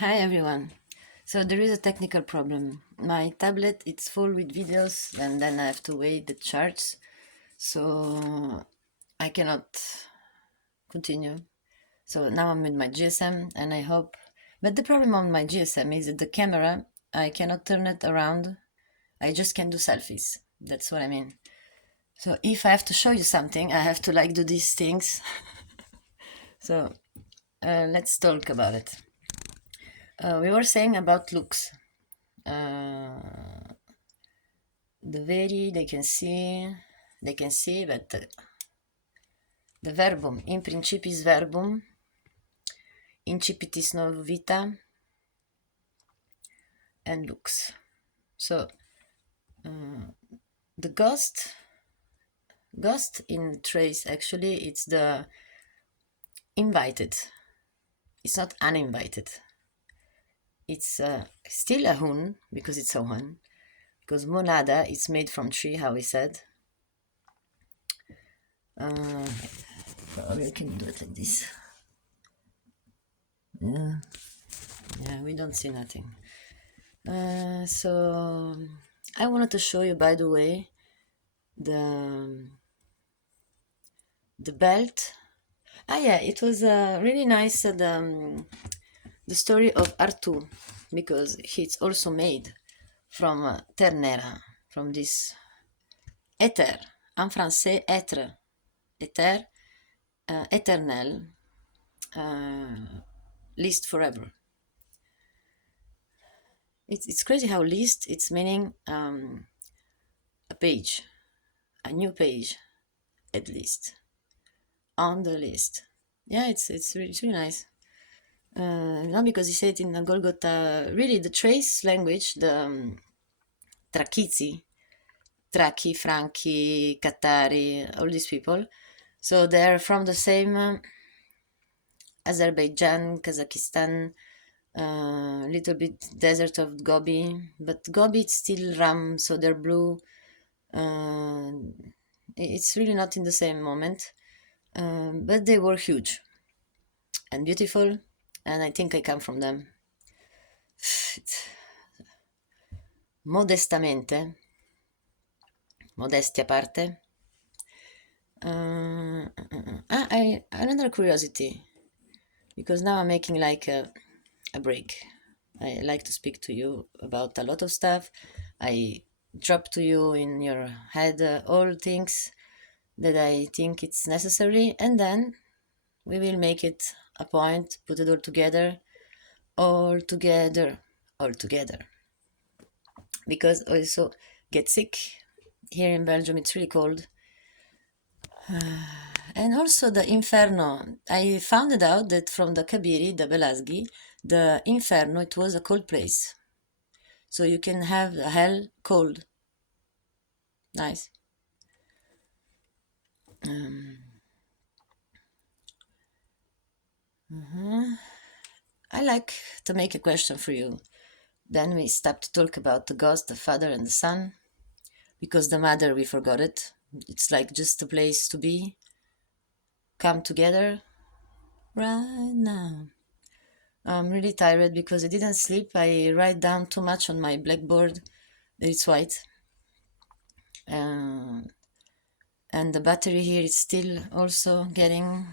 Hi everyone. So there is a technical problem. My tablet it's full with videos and then I have to wait the charge. So I cannot continue. So now I'm with my GSM and I hope but the problem on my GSM is that the camera I cannot turn it around. I just can do selfies. That's what I mean. So if I have to show you something, I have to like do these things. So let's talk about it. We were saying about looks. Uh, the veri they can see that the verbum in principis verbum incipitis novo vita and lux. So the ghost in trace actually it's the invited. It's not uninvited. It's still a hun because it's a one. Because monada is made from tree, how we said. Probably we can do it like this. Yeah, we don't see nothing. So I wanted to show you, by the way, the belt. Yeah, it was really nice. The story of Artu, because it's also made from ternera, from this éther. En français, être, éther, éternel, list forever. It's crazy how list it's meaning a page, a new page, at least on the list. Yeah, it's really nice. Not because he said in Golgotha, really the trace language, the Trakizi, Traki, Franchi, Qatari, all these people. So they're from the same Azerbaijan, Kazakhstan, little bit desert of Gobi, but Gobi it's still Ram, so they're blue. Uh, it's really not in the same moment, but they were huge and beautiful, and I think I come from them. Modestamente, modestia a parte. Another curiosity, because now I'm making like a break. I like to speak to you about a lot of stuff. I drop to you in your head all things that I think it's necessary, and then we will make it a point, put it all together, all together. Because also get sick. Here in Belgium, it's really cold. And also the Inferno. I found it out that from the Kabiri, the Belasgi, the Inferno, it was a cold place. So you can have a hell cold. Nice. I like to make a question for you. Then we stop to talk about the ghost, the father and the son. Because the mother, we forgot it. It's like just a place to be. Come together right now. I'm really tired because I didn't sleep. I write down too much on my blackboard. It's white. And the battery here is still also getting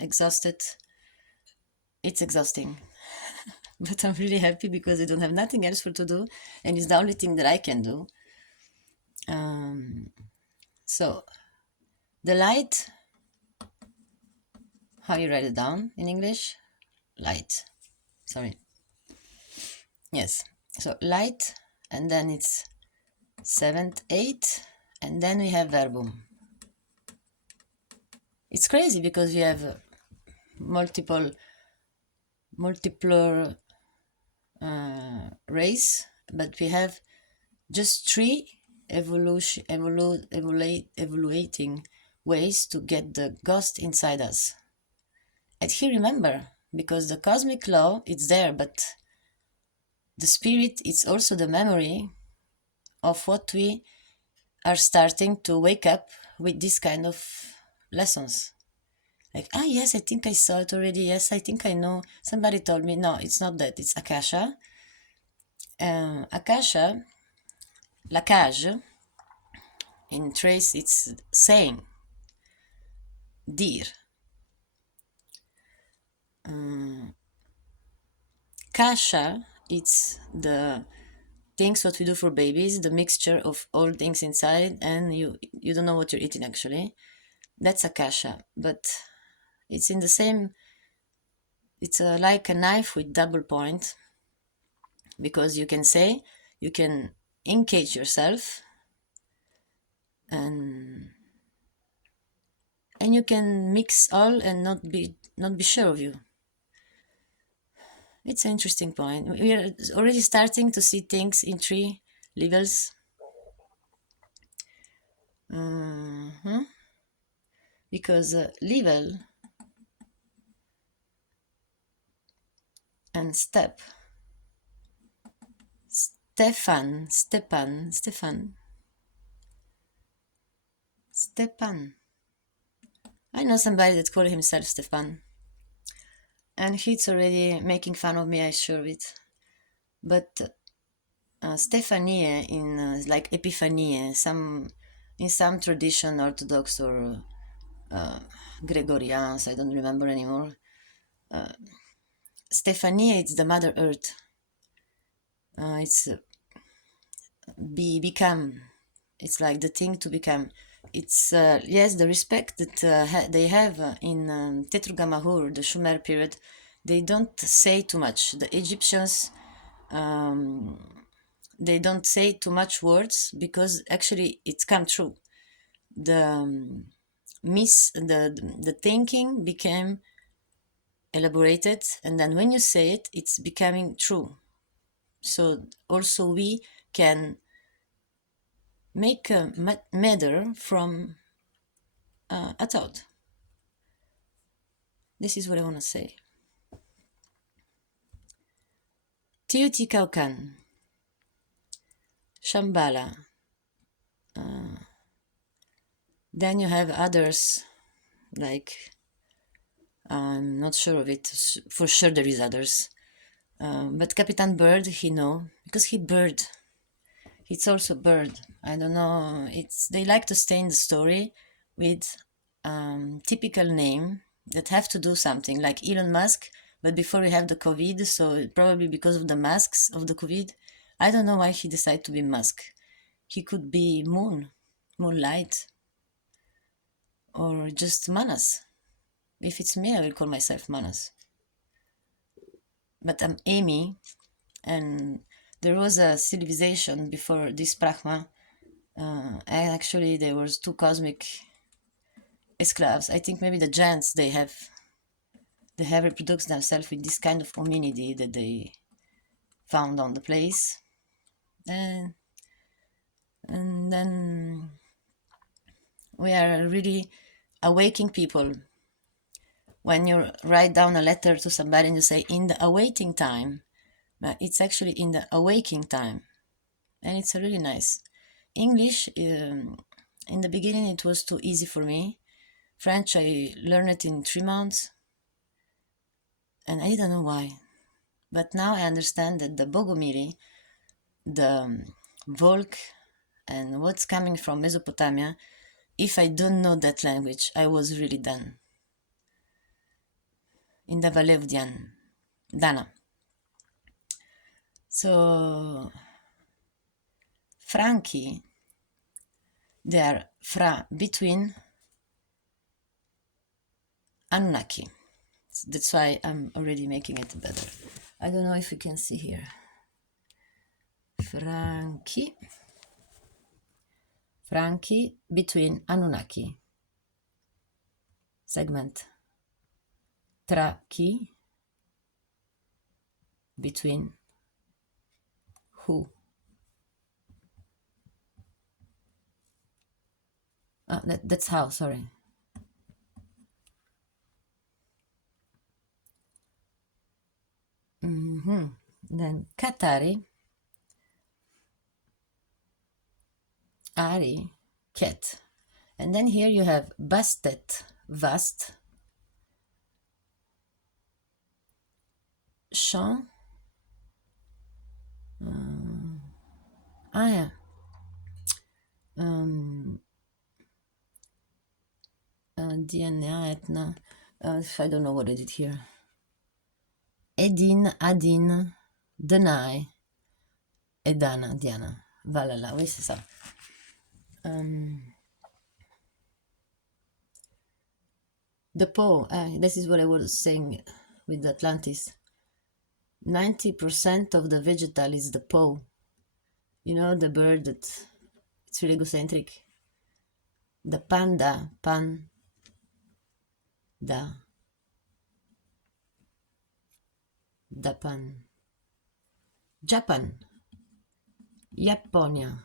exhausted. It's exhausting. But I'm really happy because I don't have nothing else for to do. And it's the only thing that I can do. So, the light, how you write it down in English? Light. Sorry. Yes. So, light, and then it's seventh, eighth, and then we have verbum. It's crazy because we have multiple race, but we have just three evaluating ways to get the ghost inside us. And here remember, because the cosmic law it's there, but the spirit is also the memory of what we are starting to wake up with this kind of lessons. Like, ah, yes, I think I saw it already. Yes, I think I know. Somebody told me. No, it's not that. It's akasha. Akasha, la cage, in trace, it's saying, dire. Kasha, it's the things what we do for babies, the mixture of all things inside, and you don't know what you're eating actually. That's a kasha, but it's in the same. It's like a knife with double point, because you can say, you can engage yourself, and you can mix all and not be sure of you. It's an interesting point. We are already starting to see things in three levels. Because level and step. Stepan. I know somebody that called himself Stepan, and he's already making fun of me, I sure of it. But Stephanie in like Epiphanie, in some tradition, Orthodox or Gregorians, I don't remember anymore. Stephanie, it's the Mother Earth. It's become. It's like the thing to become. It's yes, the respect that they have in Tetragrammaton, the Sumer period. They don't say too much. The Egyptians, they don't say too much words, because actually it's come true. The the thinking became elaborated, and then when you say it, it's becoming true. So also we can make a matter from a thought. This is what I want to say. Teotihuacan, Shambhala. Then you have others, like, I'm not sure of it. For sure there is others. But Capitan Bird, he know, because he bird. It's also bird. I don't know. They like to stay in the story with typical name that have to do something, like Elon Musk. But before we have the COVID, so probably because of the masks of the COVID, I don't know why he decided to be Musk. He could be Moonlight, or just Manas. If it's me, I will call myself Manas. But I'm Amy, and there was a civilization before this Brahma, and actually there was two cosmic esclaves. I think maybe the giants, they have reproduced themselves with this kind of hominidi that they found on the place, and then we are really awaking people. When you write down a letter to somebody and you say in the awaiting time, but it's actually in the awaking time, and it's really nice. English, in the beginning it was too easy for me. French, I learned it in 3 months, and I didn't know why. But now I understand that the Bogomili, the Volk, and what's coming from Mesopotamia, if I don't know that language, I was really done. In the Valley of Dana. So, Franchi, they are between Anunnaki. That's why I'm already making it better. I don't know if you can see here. Franchi between Anunnaki. Segment. Traki between who. That's how, sorry. Then Katari, Ari, cat. And then here you have Bastet, vast, chant. Ah, yeah. Um, DNA, Etna. I don't know what I did here. Edin, Adin, Denai, Edana, Diana. Voilà, oui, c'est ça. The Po, this is what I was saying with Atlantis. 90% of the vegetal is the Po. You know, the bird that it's really egocentric. The panda, da, Japan, Japan, Japonia,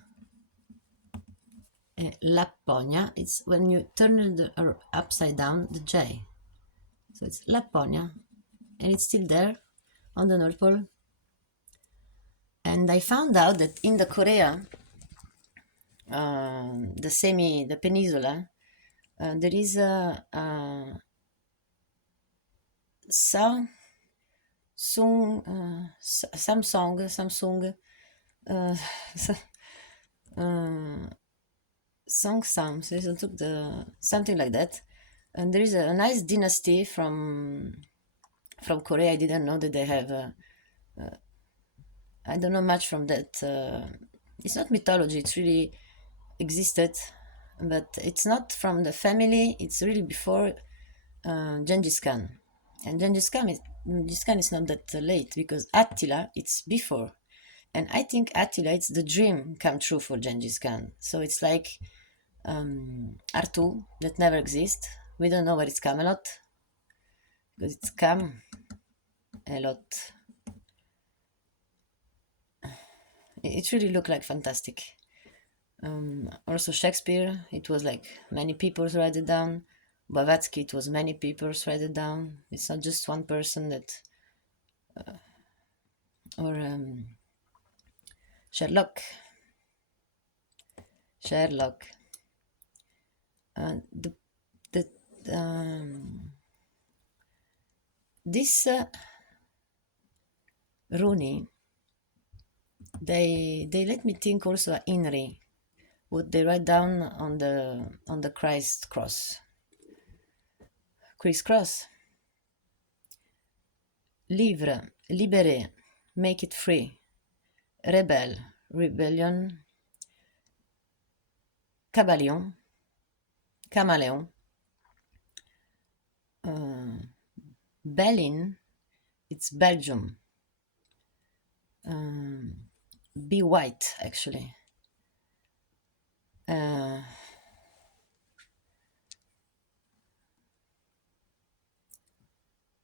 Laponia. It's when you turn it upside down, the J. So it's Laponia, and it's still there on the North Pole. And I found out that in the Korea, the peninsula, there is some Samsung, uh, Songsam, something like that. And there is a nice dynasty from Korea. I didn't know that they have. I don't know much from that. It's not mythology. It's really existed, but it's not from the family. It's really before Genghis Khan, and Genghis Khan is not that late because Attila it's before, and I think Attila it's the dream come true for Genghis Khan. So it's like Artu that never exist. We don't know where it's Camelot because it's Cam a lot. It really looked like fantastic. Also Shakespeare, it was like many people write it down. Blavatsky, it was many people write it down. It's not just one person that, or Sherlock. The the this Rooney, they let me think also Inri, what they write down on the Christ cross. Crisscross. Livre, libérer, make it free. Rebel, rebellion. Cabalion, camaleon. Berlin, it's Belgium. Be white, actually.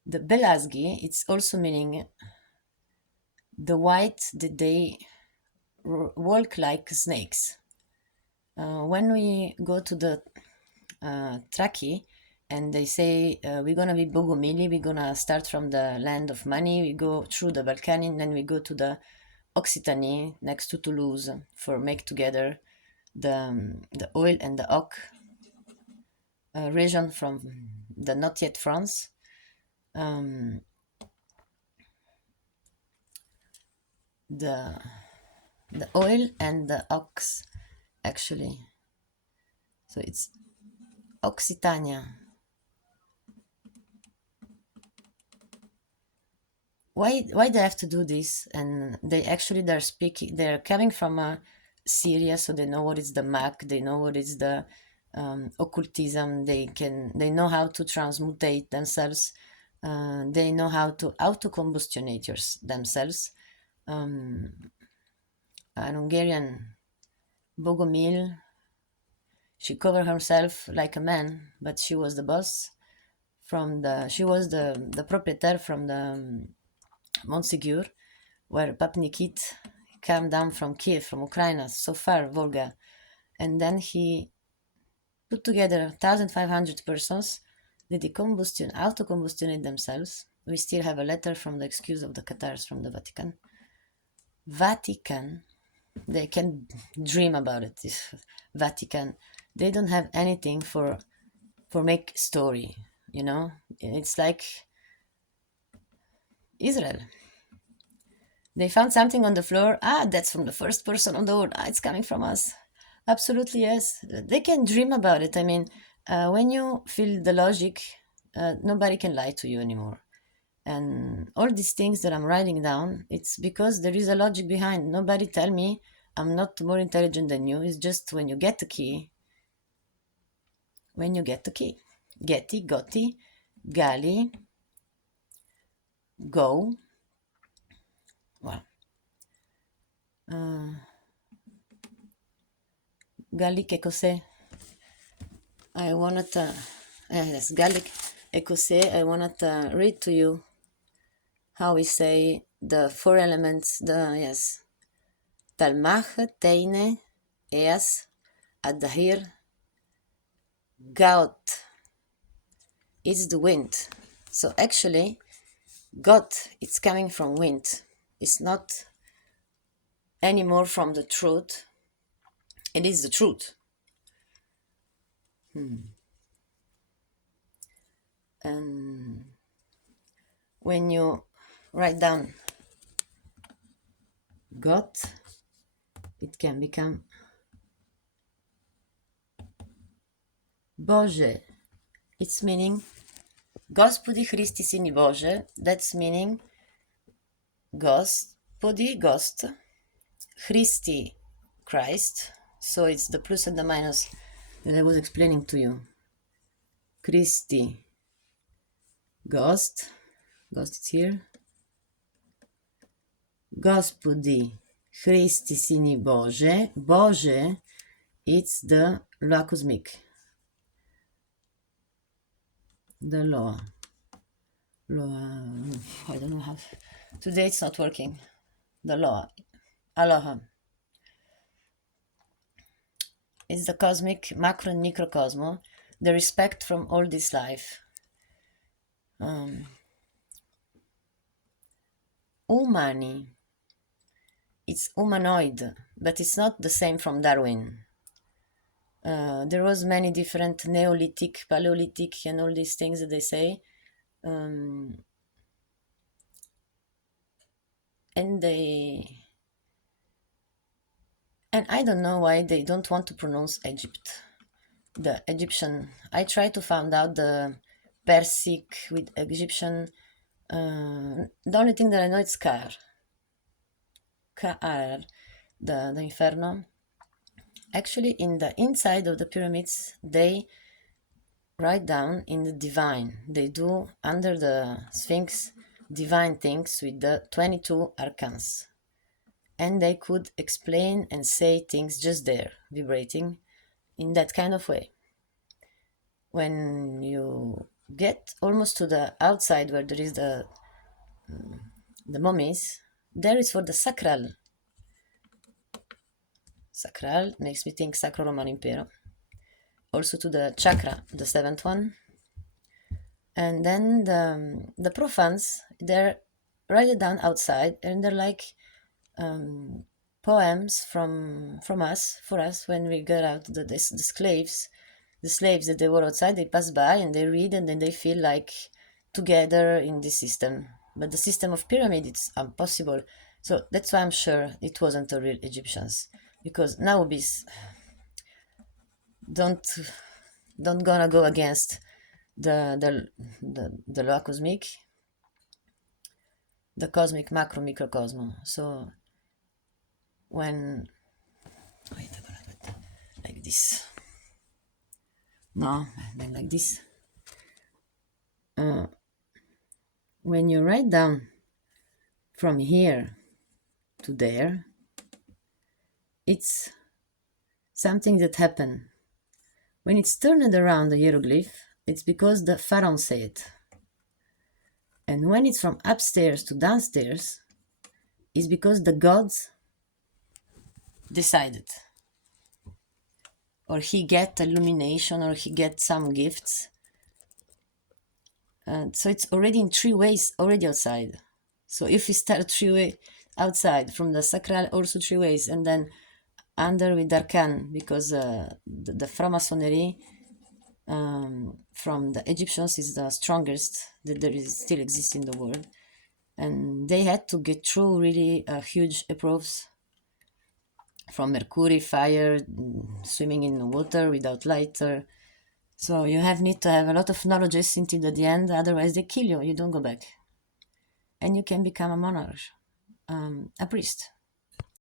The Belasgi, it's also meaning the white that they walk like snakes. When we go to the Traki and they say we're gonna be Bogomili, we're gonna start from the land of money, we go through the Balkans, and then we go to the Occitanie next to Toulouse for make together the oil and the oak region from the not yet France. The oil and the ox, actually. So it's Occitania. Why they have to do this? And they're coming from Syria, so they know what is the Mac, they know what is the occultism, they know how to transmutate themselves, they know how to auto-combustionate themselves. An Hungarian Bogomil, she covered herself like a man, but she was the boss she was the proprietor from the Montségur, where Pape Nikit came down from Kiev, from Ukraine, so far, Volga. And then he put together 1,500 persons that they auto-combustionate themselves. We still have a letter from the excuse of the Catars from the Vatican. They can dream about it. Vatican, they don't have anything for make story, you know. It's like Israel. They found something on the floor. Ah, that's from the first person on the world. Ah, it's coming from us. Absolutely, yes. They can dream about it. I mean, when you feel the logic, nobody can lie to you anymore. And all these things that I'm writing down, it's because there is a logic behind. Nobody tell me I'm not more intelligent than you. It's just when you get the key, when you get the key. Getty, gotti, gali, go. Well, gali che cos'è? I wanna yes, Gaelic écossais. I wanna read to you how we say the four elements. The yes, talmach, teine, eas, adahir, gaut. It's the wind. So actually, God, it's coming from wind. It's not anymore from the truth. It is the truth. And when you write down God, it can become Bože. It's meaning Gospodi Christi Sini Bože. That's meaning Gospodi, Ghost, Christi, Christ. So it's the plus and the minus that I was explaining to you. Christi, Ghost is here. Gospodi Christi Sini Bože. Bože, it's the law cosmic. The law. I don't know how. Today it's not working. The law. Aloha. It's the cosmic macro and microcosmo, the respect from all this life. Umani. It's humanoid, but it's not the same from Darwin. There was many different Neolithic, Paleolithic, and all these things that they say. And I don't know why they don't want to pronounce Egypt. The Egyptian. I try to find out the Persic with Egyptian. The only thing that I know is Kar, the Inferno. Actually, in the inside of the pyramids, they write down in the divine. They do under the Sphinx divine things with the 22 arcans. And they could explain and say things just there, vibrating in that kind of way. When you get almost to the outside where there is the mummies, there is for the sacral. Sacral makes me think Sacro Roman Impero. Also to the chakra, the seventh one. And then the profanes, they're write it down outside, and they're like poems from us, for us, when we get out the slaves that they were outside, they pass by and they read, and then they feel like together in this system. But the system of pyramid, it's impossible. So that's why I'm sure it wasn't the real Egyptians, because nowadays don't gonna go against the law cosmic, the cosmic macro microcosmo. So when wait, I'm gonna put like this. No, then like this. When you write down from here to there, it's something that happened. When it's turned around the hieroglyph, it's because the pharaoh said it. And when it's from upstairs to downstairs, it's because the gods decided. Or he get illumination, or he get some gifts. So it's already in three ways, already outside. So if we start three ways outside, from the sacral also three ways, and then under with Darkan, because the Framasonnerie from the Egyptians is the strongest that there is still exists in the world. and they had to get through really huge proofs, from mercury, fire, swimming in water without lighter. So you need to have a lot of knowledge until the end, otherwise they kill you. You don't go back, and you can become a monarch, a priest.